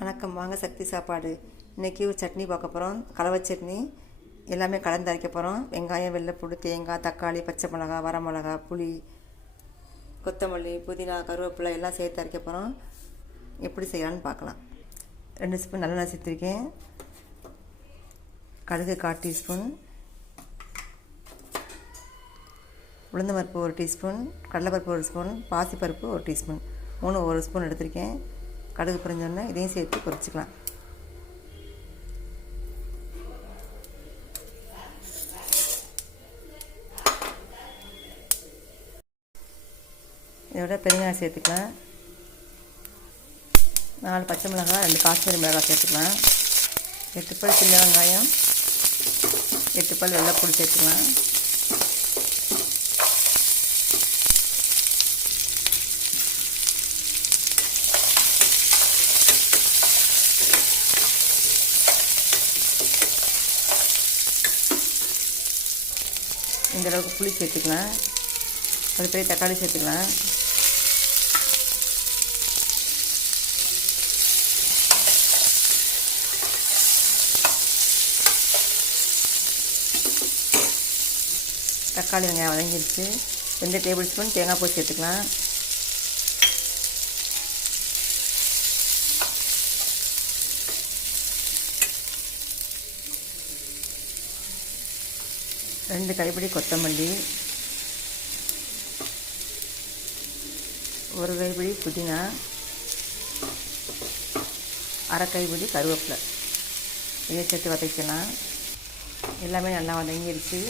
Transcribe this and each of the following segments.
வணக்கம், வாங்க சக்தி சாப்பாடு. இன்றைக்கி ஒரு சட்னி பார்க்க போகிறோம். கலவை சட்னி. எல்லாமே கலந்து அரைக்க போகிறோம். வெங்காயம், வெள்ளைப்பூடு, தேங்காய், தக்காளி, பச்சை மிளகா, வரமிளகா, புளி, கொத்தமல்லி, புதினா, கருவேப்பிலை எல்லாம் சேர்த்து அரைக்க போகிறோம். எப்படி செய்யலான்னு பார்க்கலாம். 2 ஸ்பூன் நல்லெண்ணெய் சேர்த்துருக்கேன். கடுகு 1/4 டீஸ்பூன், உளுந்தம்பருப்பு 1 டீஸ்பூன், கடலைப்பருப்பு 1 ஸ்பூன், பாசிப்பருப்பு 1 டீஸ்பூன், 3 1 ஸ்பூன் எடுத்திருக்கேன். கடுகு பொரிஞ்சோடனே இதையும் சேர்த்து பொரிச்சிக்கலாம். இதோட பெருங்காயம் சேர்த்துக்கலாம். 4 பச்சை மிளகாய், 2 காஷ்மீரி மிளகாய் சேர்த்துக்கலாம். 8 பல் சின்ன வெங்காயம், 8 பல் வெள்ளைப்பூடு சேர்த்துக்கலாம். இந்த அளவுக்கு புளி சேர்த்துக்கலாம். ஒரு பெரிய தக்காளி சேர்த்துக்கலாம். தக்காளி வெங்காயம் வதங்கிடுச்சு. 2 டேபிள் ஸ்பூன் தேங்காய் பூ சேர்த்துக்கலாம். ரெண்டு கைப்பிடி கொத்தமல்லி, 1 கைப்பிடி புதினா, 1/2 கைப்பிடி கருவேப்பிலை. இதை சேர்த்து வதக்கலாம். எல்லாமே நல்லா வதங்கிடுச்சு.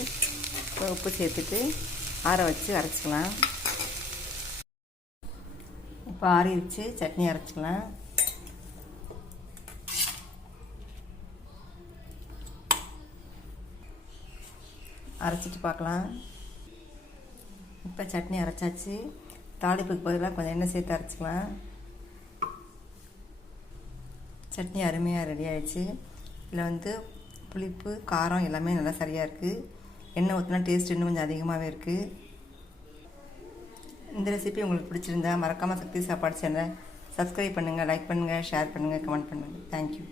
உப்பு சேர்த்துட்டு ஆற வச்சு அரைச்சிக்கலாம். இப்போ ஆறிடுச்சு. சட்னி அரைச்சிக்கலாம். அரைச்சிட்டு பார்க்கலாம். இப்போ சட்னி அரைச்சாச்சு. தாளிப்புக்கு பதிலாக கொஞ்சம் எண்ணெய் சேர்த்து அரைச்சிக்கலாம். சட்னி அருமையாக ரெடி ஆகிடுச்சு. இதில் புளிப்பு, காரம் எல்லாமே நல்லா சரியாக இருக்குது. எண்ணெய் ஊற்றினா டேஸ்ட் இன்னும் கொஞ்சம் அதிகமாகவே இருக்குது. இந்த ரெசிபி உங்களுக்கு பிடிச்சிருந்தா மறக்காமல் சக்தி சாப்பாடு சேனலை சப்ஸ்கிரைப் பண்ணுங்கள், லைக் பண்ணுங்கள், ஷேர் பண்ணுங்கள், கமெண்ட் பண்ணுங்கள். தேங்க்யூ.